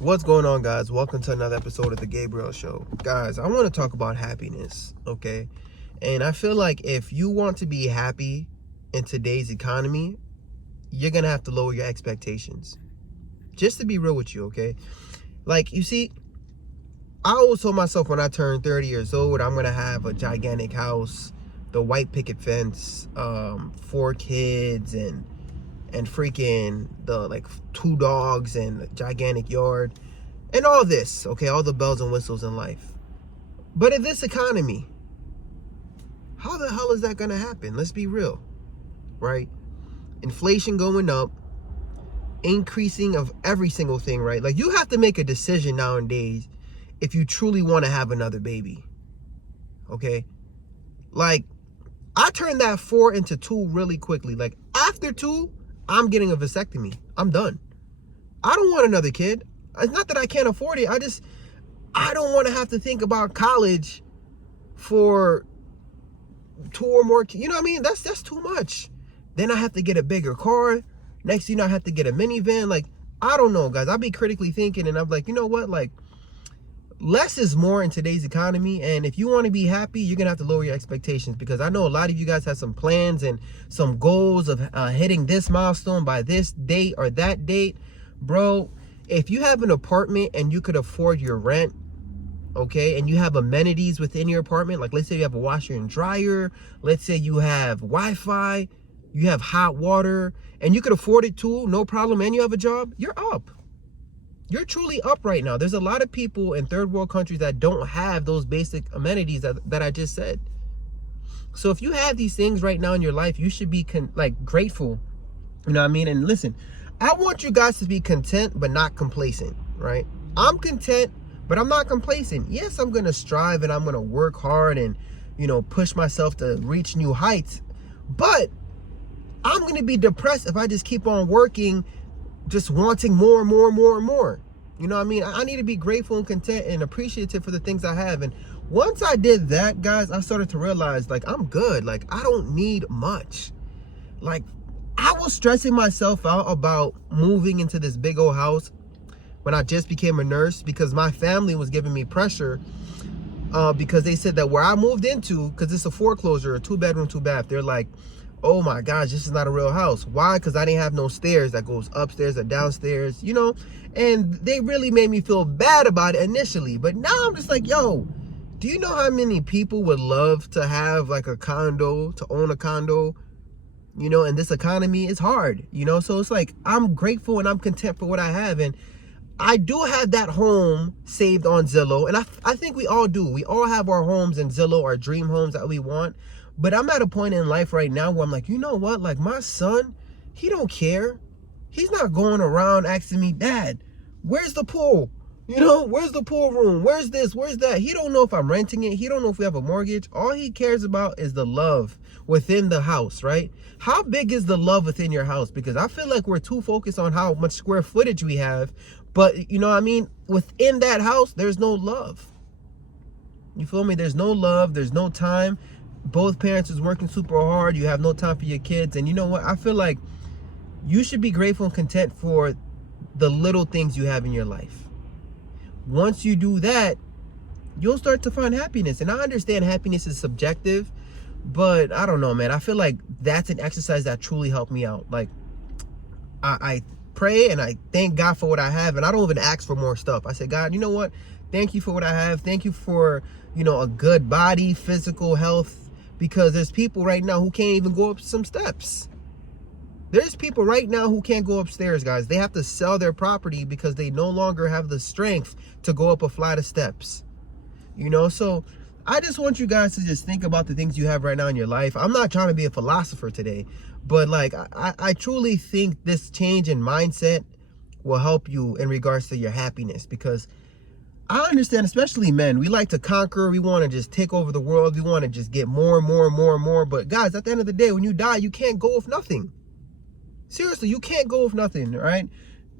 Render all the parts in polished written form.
What's going on, guys? Welcome to another episode of the Gabriel Show. Guys, I want to talk about happiness, okay? And I feel like if you want to be happy in today's economy, you're going to have to lower your expectations. Just to be real with you, okay? Like, you see, I always told myself when I turned 30 years old, I'm going to have a gigantic house, the white picket fence, 4 kids, and freaking the like 2 dogs and a gigantic yard and all this, okay, all the bells and whistles in life. But in this economy, how the hell is that gonna happen? Let's be real, right? Inflation going up, increasing of every single thing, right? Like, you have to make a decision nowadays if you truly want to have another baby, okay? Like, I turned that 4 into 2 really quickly. Like, after 2, I'm getting a vasectomy. I'm done. I don't want another kid. It's not that I can't afford it. I don't want to have to think about college for 2 or more kids. You know what I mean? That's too much. Then I have to get a bigger car. Next thing you know, I have to get a minivan. Like, I don't know, guys. I'll be critically thinking, and I'm like, you know what? Like, less is more in today's economy, and if you want to be happy, you're gonna have to lower your expectations, because I know a lot of you guys have some plans and some goals of hitting this milestone by this date or that date. Bro, if you have an apartment and you could afford your rent, okay, and you have amenities within your apartment, like let's say you have a washer and dryer, let's say you have Wi-Fi, you have hot water, and you could afford it too, no problem, and you have a job, you're up. You're truly up right now. There's a lot of people in third world countries that don't have those basic amenities that I just said. So if you have these things right now in your life, you should be grateful. You know what I mean? And listen, I want you guys to be content but not complacent, right? I'm content, but I'm not complacent. Yes, I'm going to strive and I'm going to work hard and, push myself to reach new heights. But I'm going to be depressed if I just keep on working, just wanting more and more and more and more. You know what I mean? I need to be grateful and content and appreciative for the things I have. And once I did that, guys, I started to realize, like, I'm good. Like, I don't need much. Like, I was stressing myself out about moving into this big old house when I just became a nurse, because my family was giving me pressure because they said that where I moved into, because it's a foreclosure, a 2-bedroom, 2-bath, they're like, oh my gosh, this is not a real house. Why? Because I didn't have no stairs that goes upstairs or downstairs, and they really made me feel bad about it initially. But now I'm just like, yo, do you know how many people would love to have like a condo, to own a condo? In this economy, it's hard, so it's like, I'm grateful and I'm content for what I have. And I do have that home saved on Zillow, and I think we all do. We all have our homes in Zillow, our dream homes that we want. But I'm at a point in life right now where I'm like, you know what? Like, my son, he don't care. He's not going around asking me, Dad, where's the pool? Where's the pool room? Where's this? Where's that? He don't know if I'm renting it. He don't know if we have a mortgage. All he cares about is the love within the house, right? How big is the love within your house? Because I feel like we're too focused on how much square footage we have. But, you know what I mean? Within that house, there's no love. You feel me? There's no love. There's no time. Both parents is working super hard. You have no time for your kids. And you know what? I feel like you should be grateful and content for the little things you have in your life. Once you do that, you'll start to find happiness. And I understand happiness is subjective, but I don't know, man. I feel like that's an exercise that truly helped me out. Like, I pray and I thank God for what I have. And I don't even ask for more stuff. I say, God, you know what? Thank you for what I have. Thank you for, a good body, physical health. Because there's people right now who can't even go up some steps. There's people right now who can't go upstairs, guys. They have to sell their property because they no longer have the strength to go up a flight of steps. So I just want you guys to just think about the things you have right now in your life. I'm not trying to be a philosopher today, but like, I truly think this change in mindset will help you in regards to your happiness, because I understand, especially men, we like to conquer. We want to just take over the world. We want to just get more and more and more and more. But guys, at the end of the day, when you die, you can't go with nothing. Seriously, you can't go with nothing, right?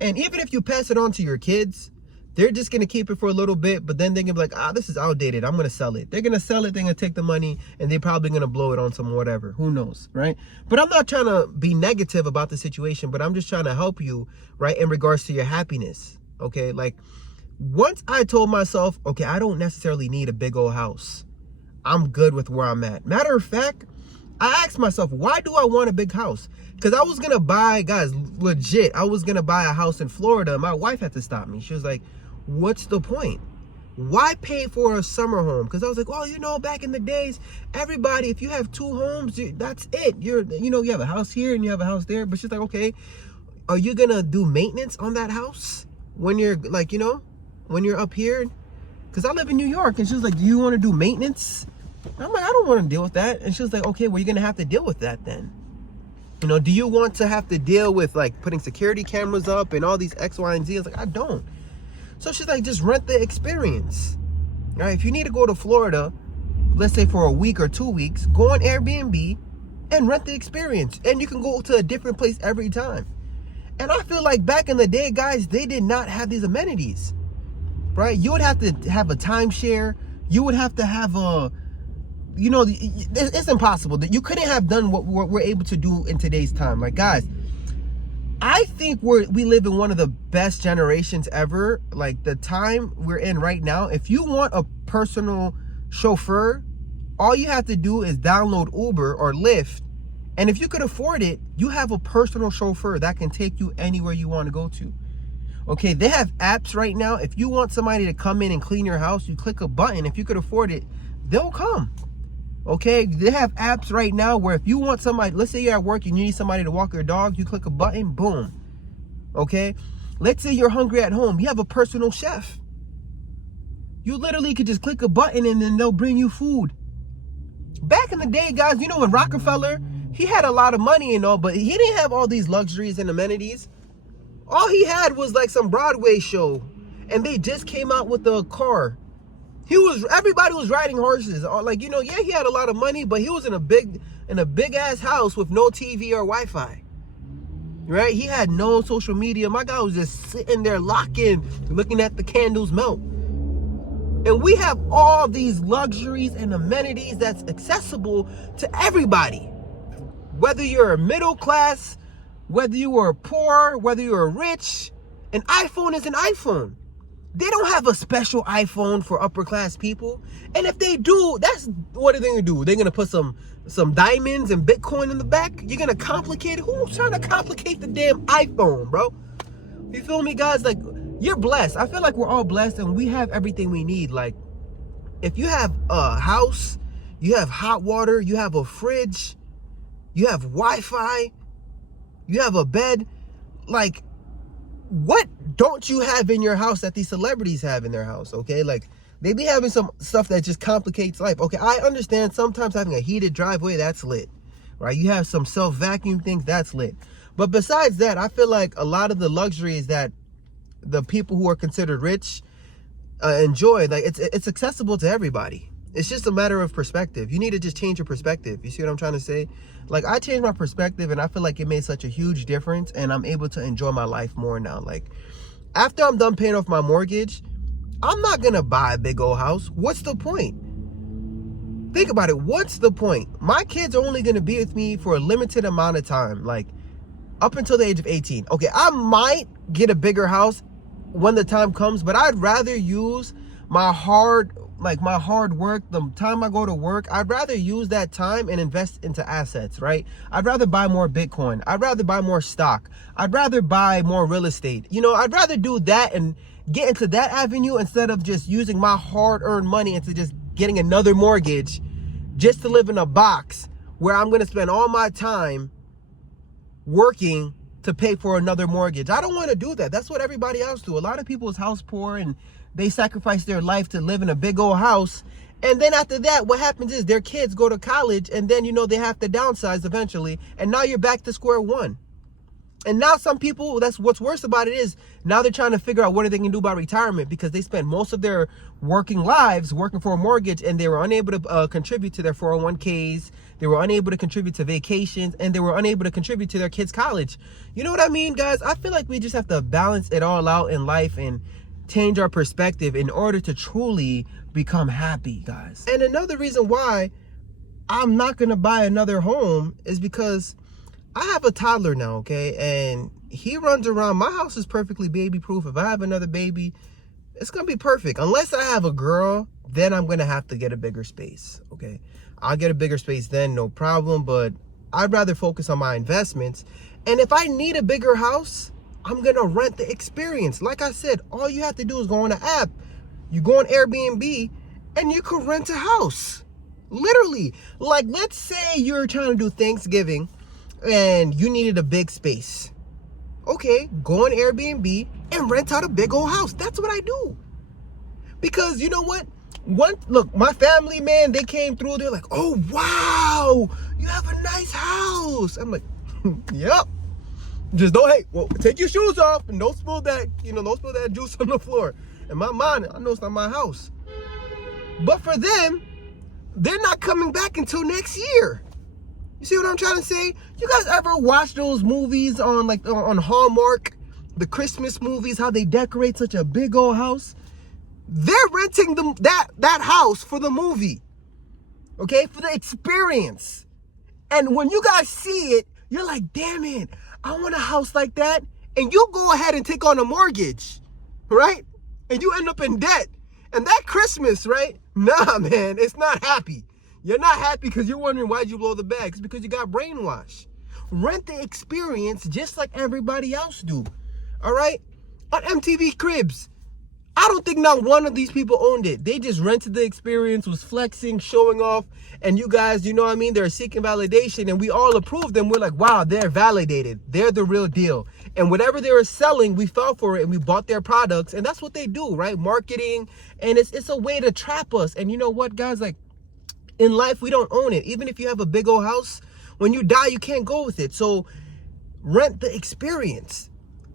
And even if you pass it on to your kids, they're just going to keep it for a little bit, but then they're going to be like, this is outdated. I'm going to sell it. They're going to sell it. They're going to take the money, and they're probably going to blow it on some whatever. Who knows, right? But I'm not trying to be negative about the situation, but I'm just trying to help you, right, in regards to your happiness. Okay, like once I told myself, okay, I don't necessarily need a big old house. I'm good with where I'm at. Matter of fact, I asked myself, why do I want a big house? Because I was going to buy, guys, legit, I was going to buy a house in Florida. My wife had to stop me. She was like, what's the point? Why pay for a summer home? Because I was like, well, you know, back in the days, everybody, if you have 2 homes, that's it. You have a house here and you have a house there. But she's like, okay, are you going to do maintenance on that house when you're like, when you're up here? Because I live in New York. And she was like, do you want to do maintenance? I'm like, I don't want to deal with that. And she was like, okay, well, you're going to have to deal with that then. Do you want to have to deal with like putting security cameras up and all these X, Y, and Z? I was like, I don't. So she's like, just rent the experience. All right, if you need to go to Florida, let's say for a week or 2 weeks, go on Airbnb and rent the experience. And you can go to a different place every time. And I feel like back in the day, guys, they did not have these amenities, right? You would have to have a timeshare. You would have to have it's impossible that you couldn't have done what we're able to do in today's time. Like, guys, I think we live in one of the best generations ever. Like, the time we're in right now, if you want a personal chauffeur, all you have to do is download Uber or Lyft. And if you could afford it, you have a personal chauffeur that can take you anywhere you want to go to. Okay, they have apps right now. If you want somebody to come in and clean your house, you click a button. If you could afford it, they'll come. Okay, they have apps right now where if you want somebody, let's say you're at work and you need somebody to walk your dog, you click a button, boom. Okay, let's say you're hungry at home, you have a personal chef. You literally could just click a button and then they'll bring you food. Back in the day, guys, when Rockefeller, he had a lot of money and all, but he didn't have all these luxuries and amenities. All he had was like some Broadway show, and they just came out with a car. Everybody was riding horses. Like, yeah, he had a lot of money, but he was in a big ass house with no TV or Wi-Fi. Right? He had no social media. My guy was just sitting there looking at the candles melt. And we have all these luxuries and amenities that's accessible to everybody. Whether you're a middle class, whether you are poor, whether you're rich, an iPhone is an iPhone. They don't have a special iPhone for upper class people. And if they do, that's what are they gonna do? They're gonna put some diamonds and Bitcoin in the back? You're gonna complicate it? Who's trying to complicate the damn iPhone, bro? You feel me, guys? Like, you're blessed. I feel like we're all blessed and we have everything we need. Like, if you have a house, you have hot water, you have a fridge, you have Wi-Fi, you have a bed, like, what don't you have in your house that these celebrities have in their house? Okay, like, they be having some stuff that just complicates life. Okay, I understand sometimes having a heated driveway, that's lit, right? You have some self-vacuum things, that's lit. But besides that, I feel like a lot of the luxuries that the people who are considered rich enjoy, like, it's accessible to everybody. It's just a matter of perspective. You need to just change your perspective. You see what I'm trying to say? Like, I changed my perspective and I feel like it made such a huge difference, and I'm able to enjoy my life more now. Like, after I'm done paying off my mortgage, I'm not gonna buy a big old house. What's the point? Think about it. What's the point? My kids are only gonna be with me for a limited amount of time, like up until the age of 18. Okay, I might get a bigger house when the time comes, but I'd rather use my hard work, the time I go to work, I'd rather use that time and invest into assets, right? I'd rather buy more Bitcoin. I'd rather buy more stock. I'd rather buy more real estate. I'd rather do that and get into that avenue instead of just using my hard-earned money into just getting another mortgage just to live in a box where I'm going to spend all my time working to pay for another mortgage. I don't want to do that. That's what everybody else do. A lot of people is house poor and they sacrifice their life to live in a big old house. And then after that, what happens is their kids go to college and then, they have to downsize eventually. And now you're back to square one. And now some people, that's what's worse about it is now they're trying to figure out what they can do about retirement because they spent most of their working lives working for a mortgage and they were unable to contribute to their 401ks. They were unable to contribute to vacations and they were unable to contribute to their kids' college. You know what I mean, guys? I feel like we just have to balance it all out in life and change our perspective in order to truly become happy, guys. And another reason why I'm not going to buy another home is because I have a toddler now, okay? And he runs around. My house is perfectly baby proof. If I have another baby, it's gonna be perfect. Unless I have a girl, then I'm gonna have to get a bigger space. Okay, I'll get a bigger space then, no problem. But I'd rather focus on my investments. And if I need a bigger house, I'm gonna rent the experience. Like I said, all you have to do is go on the app. You go on Airbnb and you can rent a house. Literally. Like, let's say you're trying to do Thanksgiving and you needed a big space. Okay, go on Airbnb and rent out a big old house. That's what I do. Because you know what? Look, my family, man, they came through. They're like, oh, wow, you have a nice house. I'm like, yep. Just take your shoes off and don't spill that, don't spill that juice on the floor. In my mind, I know it's not my house. But for them, they're not coming back until next year. You see what I'm trying to say? You guys ever watch those movies on on Hallmark, the Christmas movies, how they decorate such a big old house? They're renting that house for the movie, okay, for the experience. And when you guys see it, you're like, damn it, I want a house like that. And you go ahead and take on a mortgage, right? And you end up in debt. And that Christmas, right? Nah, man, it's not happy. You're not happy because you're wondering why'd you blow the bag. It's because you got brainwashed. Rent the experience just like everybody else do, all right? On MTV Cribs, I don't think not one of these people owned it. They just rented the experience, was flexing, showing off. And you guys, you know what I mean? They're seeking validation and we all approved them. We're like, wow, they're validated. They're the real deal. And whatever they were selling, we fell for it and we bought their products. And that's what they do, right? Marketing. And it's a way to trap us. And you know what, guys? Like, in life, we don't own it. Even if you have a big old house, when you die, you can't go with it. So rent the experience.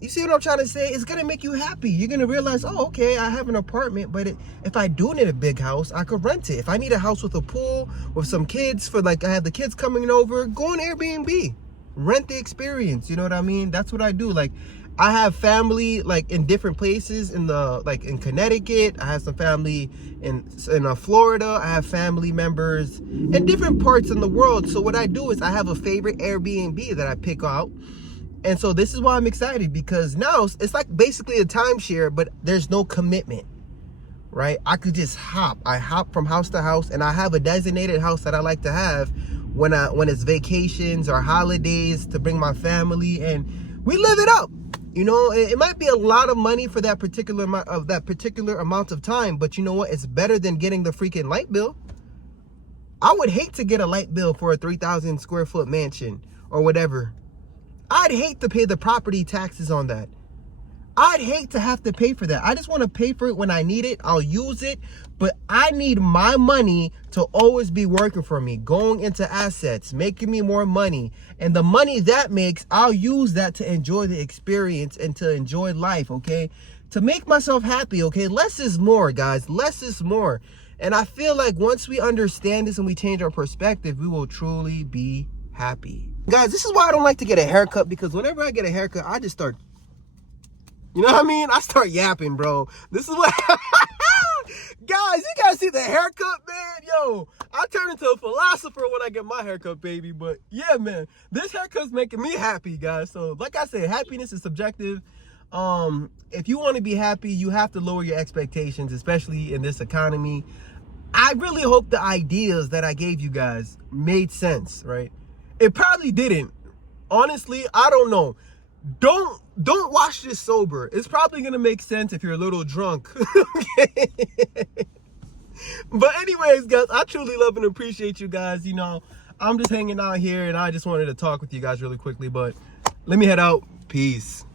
You see what I'm trying to say? It's going to make you happy. You're going to realize, oh, okay, I have an apartment, but if I do need a big house, I could rent it. If I need a house with a pool, with some kids, for like I have the kids coming over, go on Airbnb. Rent the experience. You know what I mean? That's what I do. Like, I have family like in different places in Connecticut. I have some family in Florida. I have family members in different parts in the world. So what I do is I have a favorite Airbnb that I pick out. And so this is why I'm excited, because now it's like basically a timeshare, but there's no commitment, right? I could just hop. I hop from house to house, and I have a designated house that I like to have when it's vacations or holidays to bring my family, and we live it up. You know, it might be a lot of money for that particular amount of time, but you know what? It's better than getting the freaking light bill. I would hate to get a light bill for a 3,000 square foot mansion or whatever. I'd hate to pay the property taxes on that. I'd hate to have to pay for that. I just want to pay for it when I need it. I'll use it, but I need my money to always be working for me, going into assets, making me more money. And the money that makes, I'll use that to enjoy the experience and to enjoy life, okay? To make myself happy, okay? Less is more, guys. Less is more. And I feel like once we understand this and we change our perspective, we will truly be happy. Guys, this is why I don't like to get a haircut, because whenever I get a haircut, I just start, you know what I mean? I start yapping, bro. This is what, guys, you guys see the haircut, man? Yo, I turn into a philosopher when I get my haircut, baby. But yeah, man, this haircut's making me happy, guys. So like I said, happiness is subjective. If you want to be happy, you have to lower your expectations, especially in this economy. I really hope the ideas that I gave you guys made sense, right? It probably didn't. Honestly, I don't know. Don't watch this sober. It's probably gonna make sense if you're a little drunk. Okay. But anyways, guys, I truly love and appreciate you guys. You know, I'm just hanging out here and I just wanted to talk with you guys really quickly, but let me head out. Peace.